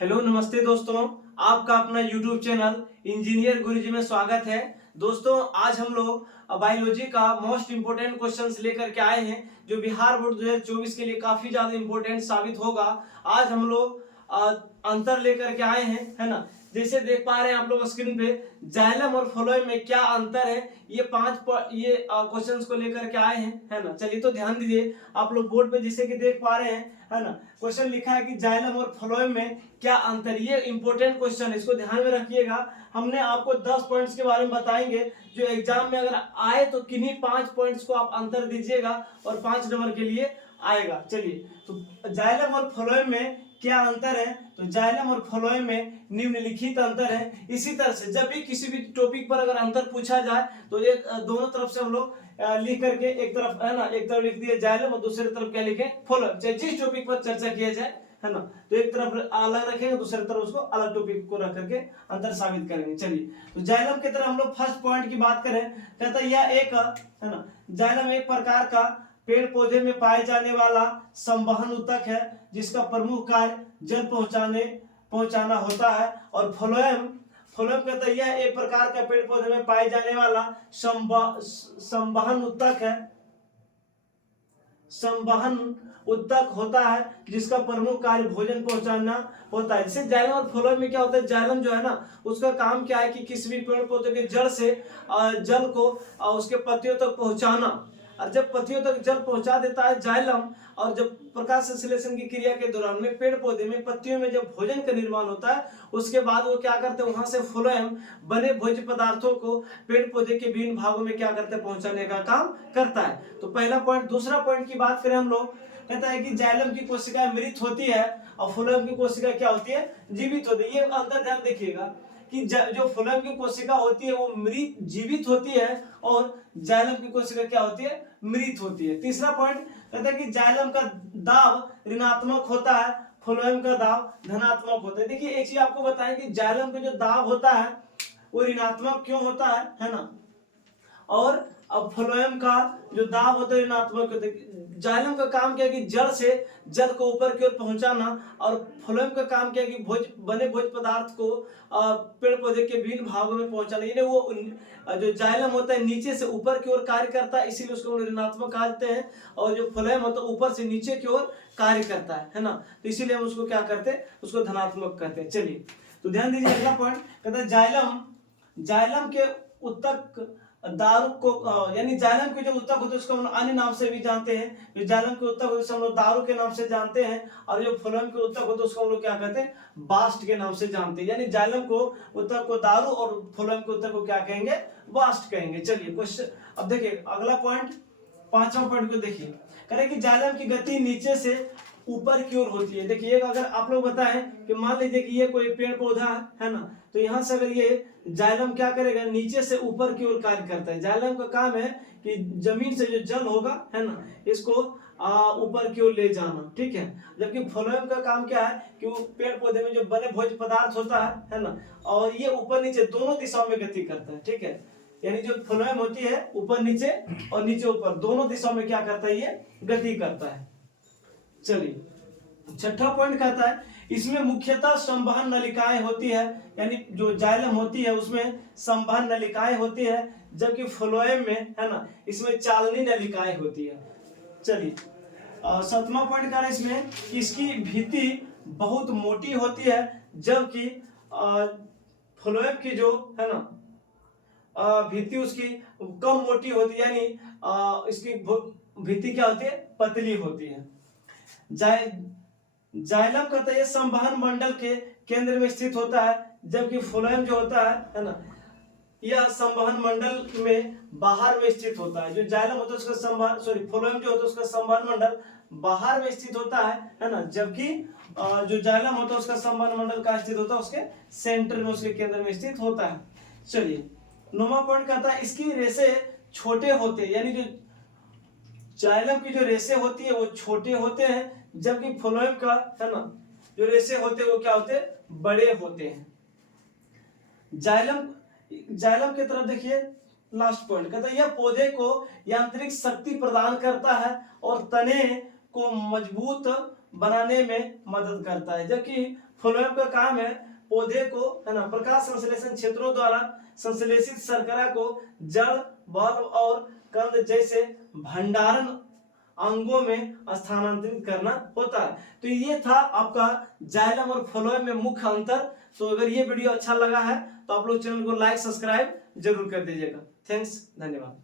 Hello नमस्ते दोस्तों, आपका अपना YouTube चैनल इंजीनियर गुरुजी में स्वागत है। दोस्तों आज हम लोग बायोलॉजी का मोस्ट इम्पोर्टेंट क्वेश्चंस लेकर के आए हैं जो बिहार बोर्ड 2024 के लिए काफी ज्यादा इम्पोर्टेंट साबित होगा। आज हम लोग अंतर लेकर के आए हैं, है ना। जैसे देख पा रहे हैं आप लोग स्क्रीन पे, जाइलम और फ्लोएम में क्या अंतर है, ये ये क्वेश्चंस को लेकर के आए हैं, है ना। चलिए तो ध्यान दीजिए, आप लोग बोर्ड पे जैसे कि देख पा रहे हैं, है ना। क्वेश्चन लिखा है कि जाइलम और फ्लोएम में क्या अंतर, ये इंपॉर्टेंट क्वेश्चन है, इसको ध्यान में रखिएगा। हमने आपको 10 पॉइंट्स के बारे में बताएंगे जो एग्जाम में अगर आए तो किन्हीं 5 पॉइंट्स को आप अंतर दीजिएगा और 5 नंबर के लिए आएगा। चलिए तो जाइलम और फ्लोएम में क्या अंतर है, तो जाइलम और फ्लोएम में निम्नलिखित अंतर है। इसी तरह से जब भी किसी भी टॉपिक पर अगर अंतर पूछा जाए तो एक दोनों तरफ से हम लोग लिख करके, एक तरफ है ना, एक तरफ लिख दिए जाइलम और दूसरी तरफ क्या लिखे फ्लोएम, चाहे जिस टॉपिक पर चर्चा किया जाए, है ना। तो एक तरफ अलग रखेंगे, दूसरी तरफ उसको अलग टॉपिक को रख करके अंतर साबित करेंगे। चलिए तो जाइलम की तरह हम लोग फर्स्ट पॉइंट की बात करें, कहता है यह एक, है ना, जाइलम एक प्रकार का पेड़ पौधे में पाए जाने वाला संवहन ऊतक है जिसका प्रमुख कार्य जल पहुंचाना होता है। और फ्लोएम कहता है यह एक प्रकार का पेड़ पौधे में पाए जाने वाला संवहन ऊतक होता है जिसका प्रमुख कार्य भोजन पहुंचाना होता है। जैसे जाइलम और फ्लोएम में क्या होता है, जाइलम जो है ना, उसका काम क्या है कि किसी भी पेड़ पौधे के जड़ से जल को उसके पत्तियों तक पहुंचाना। और जब पत्तियों तक जल पहुंचा देता है जाइलम, और जब प्रकाश संश्लेषण की क्रिया के दौरान में पेड़ पौधे में पत्तियों में जब भोजन का निर्माण होता है, उसके बाद वो क्या करते हैं, वहां से फ्लोएम बने भोज्य पदार्थों को पेड़ पौधे के विभिन्न भागों में क्या करते हैं, पहुंचाने का काम करता है। तो पहला पॉइंट। दूसरा पॉइंट की बात करें हम लोग, कहता है कि जाइलम की कोशिका मृत होती है और फ्लोएम की कोशिका क्या होती है, जीवित होती है। ये अंतर ध्यान देखिएगा कि जो फ्लोएम की कोशिका होती है वो मृत जीवित होती है और जाइलम की कोशिका क्या होती है, मृत होती है। तीसरा पॉइंट कहता है कि जाइलम का दाब ऋणात्मक होता है, फ्लोएम का दाब धनात्मक होता है। देखिए एक चीज आपको बताएं कि जाइलम का जो दाब होता है वो ऋणात्मक क्यों होता है ना, और अब फ्लोएम का जो दाब होता है ऋणात्मक होता है। जाइलम का काम क्या है कि जड़ से जल को ऊपर की ओर पहुंचाना, और फ्लोएम का काम क्या है कि बने भोज्य पदार्थ को पेड़ पौधे के विभिन्न भागों में पहुंचाना। यानी वो जो जाइलम होता है नीचे से ऊपर की ओर कार्य करता है, इसीलिए उसको ऋणात्मक कहते हैं। और जो फ्लोएम होता है ऊपर से नीचे की ओर कार्य करता है ना, तो इसीलिए हम उसको क्या करते हैं, उसको धनात्मक कहते हैं। चलिए तो ध्यान दीजिए, अगला पॉइंट कहता है जाइलम के ऊतक दारू को, यानी जाइलम के जो ऊतक होते हैं उसको हम अन्य नाम से भी जानते हैं। जो जाइलम के ऊतक होते हैं हम लोग दारू के नाम से जानते हैं, और जो फ्लोएम के ऊतक होते हैं उसको हम लोग क्या कहते हैं, बास्ट के नाम से जानते हैं। यानी जाइलम को ऊतक को दारू और फ्लोएम के ऊतक को क्या कहेंगे, बास्ट कहेंगे। चलिए क्वेश्चन अब देखिए अगला पॉइंट, पांचवा पॉइंट को देखिए, करें कि जाइलम की गति नीचे से ऊपर की ओर होती है। देखिए अगर आप लोग बताएं कि मान लीजिए कि ये कोई पेड़ पौधा है ना, तो यहाँ से अगर ये जाइलम क्या करेगा, नीचे से ऊपर की ओर कार्य करता है। जाइलम का काम है कि जमीन से जो जल होगा, है ना, इसको ऊपर की ओर ले जाना, ठीक है। जबकि फ्लोएम का काम क्या है कि वो पेड़ पौधे में जो बने भोज्य पदार्थ होता है ना, और ये ऊपर नीचे दोनों दिशाओं में गति करता है, ठीक है। यानी जो फ्लोएम होती है ऊपर नीचे और नीचे ऊपर दोनों दिशाओं में क्या करता है, ये गति करता है। चलिए छठा पॉइंट कहता है इसमें मुख्यतः संवहन नलिकाएं होती है। यानी जो जाइलम होती है उसमें संवहन नलिकाएं होती है, जबकि फ्लोएम में, है ना, इसमें चालनी नलिकाएं होती है। चलिए सातवां पॉइंट कह रहा है इसमें कि इसकी भित्ति बहुत मोटी होती है, जबकि फ्लोएम की जो है ना भित्ति उसकी कम मोटी होती है, यानी इसकी भित्ति क्या होती है, पतली होती है। जाइलम कहता है संवहन मंडल के केंद्र में स्थित होता है, जबकि फ्लोएम जो होता है ना, यह संवहन मंडल में बाहर में स्थित होता है। जो जाइलम होता है उसका फ्लोएम जो होता है उसका संवहन मंडल बाहर में स्थित होता है ना, जबकि जो जाइलम होता है उसका संवहन मंडल का स्थित होता है उसके सेंटर में, उसके केंद्र में स्थित होता है। चलिए नौवां पॉइंट कहता है इसकी रेशे छोटे होते हैं, यानी जो जाइलम की जो रेशे होती है वो छोटे होते हैं, जबकि फ्लोएम का, है ना, जो रेशे होते हैं वो क्या होते हैं, बड़े होते हैं। जाइलम की तरफ देखिए लास्ट पॉइंट कहता है यह पौधे को यांत्रिक शक्ति प्रदान करता है और तने को मजबूत बनाने में मदद करता है, जबकि फ्लोएम का काम है पौधे को, है ना, प्रकाश संश्लेषण क्षेत्रों द्वारा संश्लेषित शर्करा को जड़, बल्ब और कंद जैसे भंडारण अंगों में स्थानांतरित करना होता है। तो ये था आपका जाइलम और फ्लोएम में मुख्य अंतर। तो अगर ये वीडियो अच्छा लगा है तो आप लोग चैनल को लाइक सब्सक्राइब जरूर कर दीजिएगा। थैंक्स, धन्यवाद।